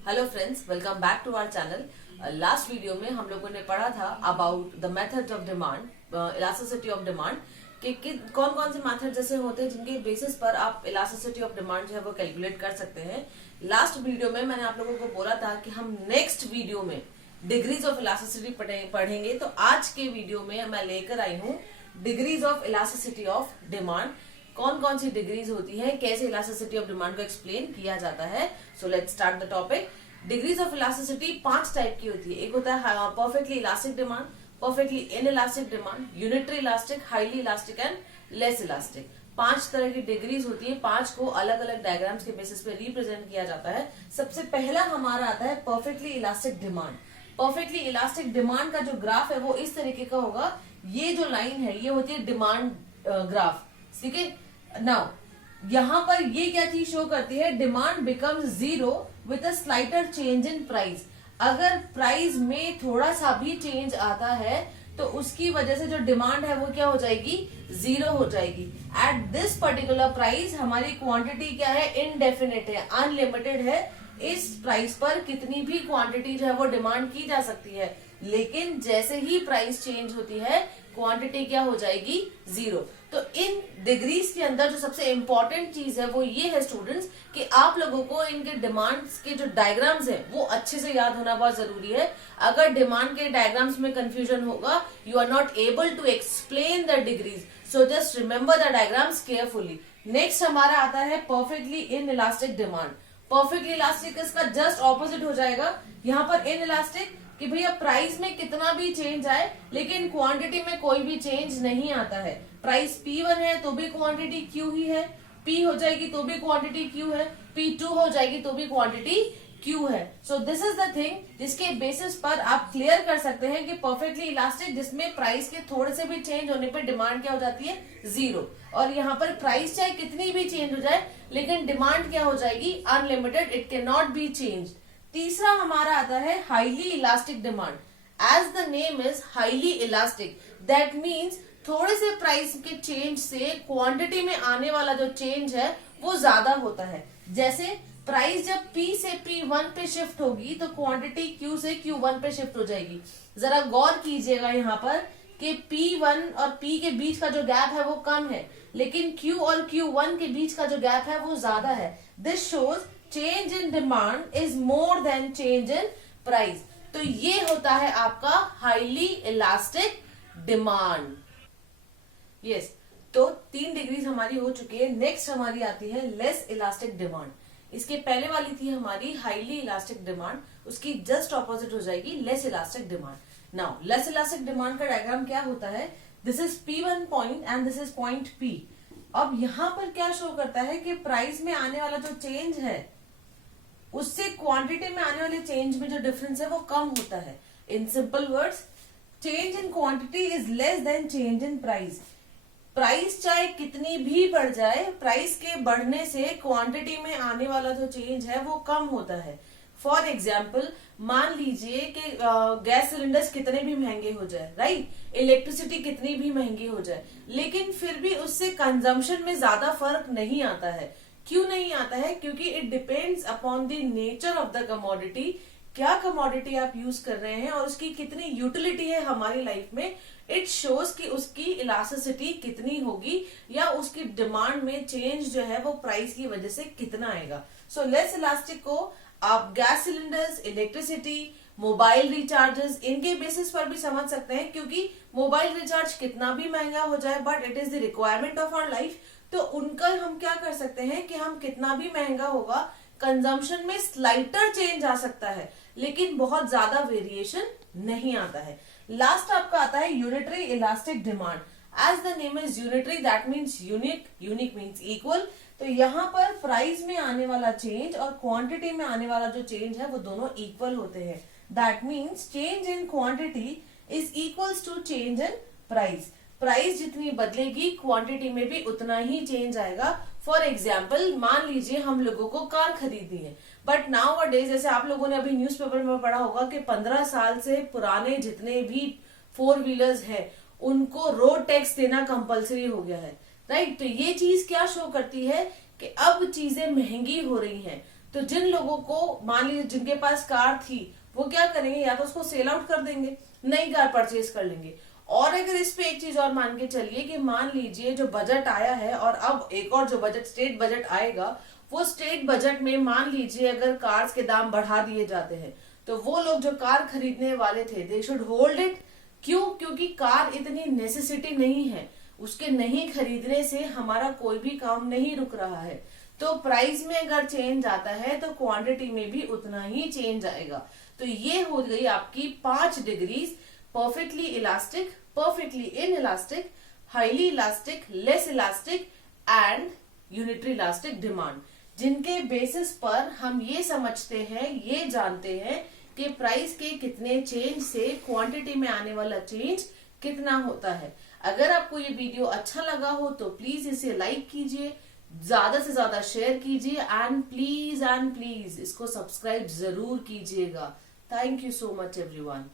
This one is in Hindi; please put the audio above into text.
Hello friends, welcome back to our channel. Last video में हम लोगों ने पढ़ा था about the method of demand, elasticity of demand कि कौन कौन से मेथड जैसे होते हैं जिनके बेसिस पर आप इलास्टिसिटी ऑफ डिमांड जो है वो कैलकुलेट कर सकते हैं। लास्ट वीडियो में मैंने आप लोगों को बोला था कि हम नेक्स्ट वीडियो में डिग्रीज ऑफ इलास्टिसिटी पढ़ेंगे। तो आज के वीडियो में मैं लेकर आई हूँ degrees of elasticity of demand. कौन कौन सी डिग्रीज होती है, कैसे इलास्टिसिटी ऑफ डिमांड को एक्सप्लेन किया जाता है। So let's start the topic. Degrees of elasticity 5 type की होती है। एक होता है perfectly elastic demand, perfectly inelastic demand, unitary elastic, highly elastic and less elastic. 5 तरह की डिग्रीज होती है। 5 को अलग अलग डायग्राम्स के बेसिस पे रिप्रेजेंट किया जाता है। सबसे पहला हमारा आता है perfectly elastic demand. Perfectly elastic demand का जो ग्राफ है वो इस तरीके का होगा। ये जो लाइन है ये होती है डिमांड ग्राफ, ठीक है। नाउ यहाँ पर ये क्या चीज शो करती है, demand becomes zero with a slighter change in price. अगर प्राइस में थोड़ा सा भी चेंज आता है तो उसकी वजह से जो डिमांड है वो क्या हो जाएगी, जीरो हो जाएगी। एट दिस पर्टिकुलर प्राइस हमारी क्वांटिटी क्या है, इनडेफिनेट है, अनलिमिटेड है। इस प्राइस पर कितनी भी क्वांटिटी जो है वो डिमांड की जा सकती है, लेकिन जैसे ही प्राइस चेंज होती है क्वांटिटी क्या हो जाएगी, जीरो। तो इन डिग्रीज के अंदर जो सबसे इंपॉर्टेंट चीज है वो ये है स्टूडेंट्स कि आप लोगों को इनके डिमांड्स के जो डायग्राम्स हैं वो अच्छे से याद होना बहुत जरूरी है। अगर डिमांड के डायग्राम्स में कंफ्यूजन होगा, you are not able to explain the degrees, so just remember the diagrams carefully. Next हमारा आता है perfectly inelastic demand. Perfectly elastic इसका जस्ट ऑपोजिट हो जाएगा। यहाँ पर इन इलास्टिक कि भैया प्राइस में कितना भी चेंज आए लेकिन क्वांटिटी में कोई भी चेंज नहीं आता है। प्राइस P1 है तो भी क्वांटिटी Q ही है, P हो जाएगी तो भी क्वांटिटी Q है, P2 हो जाएगी तो भी क्वांटिटी Q है। So this is the thing जिसके बेसिस पर आप क्लियर कर सकते हैं कि परफेक्टली इलास्टिक जिसमें प्राइस के थोड़े से भी चेंज होने पर डिमांड क्या हो जाती है, जीरो। और यहाँ पर प्राइस चाहे कितनी भी चेंज हो जाए लेकिन डिमांड क्या हो जाएगी, unlimited, it can not be change. तीसरा हमारा आता है highly elastic demand. As the name is highly elastic, that means थोड़े से प्राइस के चेंज से क्वांटिटी में आने वाला जो चेंज है वो ज्यादा होता है। जैसे प्राइस जब P से P1 पे शिफ्ट होगी तो क्वांटिटी Q से Q1 पे शिफ्ट हो जाएगी। जरा गौर कीजिएगा यहाँ पर कि P1 और P के बीच का जो गैप है वो कम है, लेकिन Q और Q1 के बीच का जो गैप है वो ज्यादा है। This shows change in demand is more than change in price. तो ये होता है आपका हाईली इलास्टिक डिमांड। यस, तो 3 डिग्रीज हमारी हो चुकी है। नेक्स्ट हमारी आती है लेस इलास्टिक डिमांड। इसके पहले वाली थी हमारी हाईली इलास्टिक डिमांड, उसकी जस्ट ऑपोजिट हो जाएगी less elastic demand. Now less elastic demand का डायग्राम क्या होता है, this is P1 point and this is point P। अब यहाँ पर क्या शो करता है कि प्राइस में आने वाला जो चेंज है उससे क्वांटिटी में आने वाले चेंज में जो डिफरेंस है वो कम होता है। In simple words, change in quantity is less than change in price. Price चाहे कितनी भी बढ़ जाए, प्राइस के बढ़ने से क्वांटिटी में आने वाला जो चेंज है वो कम होता है। फॉर एग्जाम्पल, मान लीजिए कि गैस सिलेंडर्स कितने भी महंगे हो जाए, राइट, इलेक्ट्रिसिटी कितनी भी महंगी हो जाए, लेकिन फिर भी उससे कंजम्पशन में ज्यादा फर्क नहीं आता है। क्यों नहीं आता है, क्योंकि it depends upon the nature of the commodity. क्या कमोडिटी आप यूज कर रहे हैं और उसकी कितनी यूटिलिटी है हमारी लाइफ में, इट शोज कि उसकी इलास्टिसिटी कितनी होगी या उसकी डिमांड में चेंज जो है वो प्राइस की वजह से कितना आएगा। सो लेस इलास्टिक को आप gas cylinders, electricity, mobile recharges, इनके बेसिस पर भी समझ सकते हैं, क्योंकि मोबाइल रिचार्ज कितना भी महंगा हो जाए but it is the requirement of our life. तो उनका हम क्या कर सकते हैं कि हम कितना भी महंगा होगा, कंजम्पशन में स्लाइटर चेंज आ सकता है लेकिन बहुत ज्यादा वेरिएशन नहीं आता है। लास्ट आपका आता है unitary elastic demand. As the name is unitary, that means unique, unique means equal. तो यहाँ पर प्राइस में आने वाला चेंज और क्वांटिटी में आने वाला जो चेंज है वो दोनों इक्वल होते हैं। That means change in quantity is equals to change in price. Price जितनी बदलेगी क्वांटिटी में भी उतना ही चेंज आएगा। फॉर एग्जाम्पल, मान लीजिए हम लोगों को कार खरीदनी है, बट नाउ अ डेज, जैसे आप लोगों ने अभी न्यूज़पेपर में पढ़ा होगा कि 15 साल से पुराने जितने भी 4 व्हीलर्स हैं उनको रोड टैक्स देना कंपलसरी हो गया है, राइट। तो ये चीज क्या शो करती है कि अब चीजें महंगी हो रही हैं। तो जिन लोगों को मान लीजिए जिनके पास कार थी वो क्या करेंगे, या तो उसको सेल आउट कर देंगे, नई कार परचेज कर लेंगे। और अगर इस पे एक चीज और मान के चलिए कि मान लीजिए जो बजट आया है और अब एक और जो बजट स्टेट बजट आएगा, वो स्टेट बजट में मान लीजिए अगर कार्स के दाम बढ़ा दिए जाते हैं, तो वो लोग जो कार खरीदने वाले थे दे शुड होल्ड इट। क्यों? क्योंकि कार इतनी नेसेसिटी नहीं है, उसके नहीं खरीदने से हमारा कोई भी काम नहीं रुक रहा है। तो प्राइस में अगर चेंज आता है तो क्वांटिटी में भी उतना ही चेंज आएगा। तो ये हो गई आपकी 5 degrees: perfectly elastic, perfectly in elastic, highly elastic, less elastic and unitary elastic demand, जिनके बेसिस पर हम ये समझते हैं, ये जानते हैं कि प्राइस के कितने चेंज से क्वांटिटी में आने वाला चेंज कितना होता है। अगर आपको ये वीडियो अच्छा लगा हो तो प्लीज इसे लाइक कीजिए, ज्यादा से ज्यादा शेयर कीजिए एंड प्लीज इसको सब्सक्राइब जरूर कीजिएगा। Thank you so much everyone.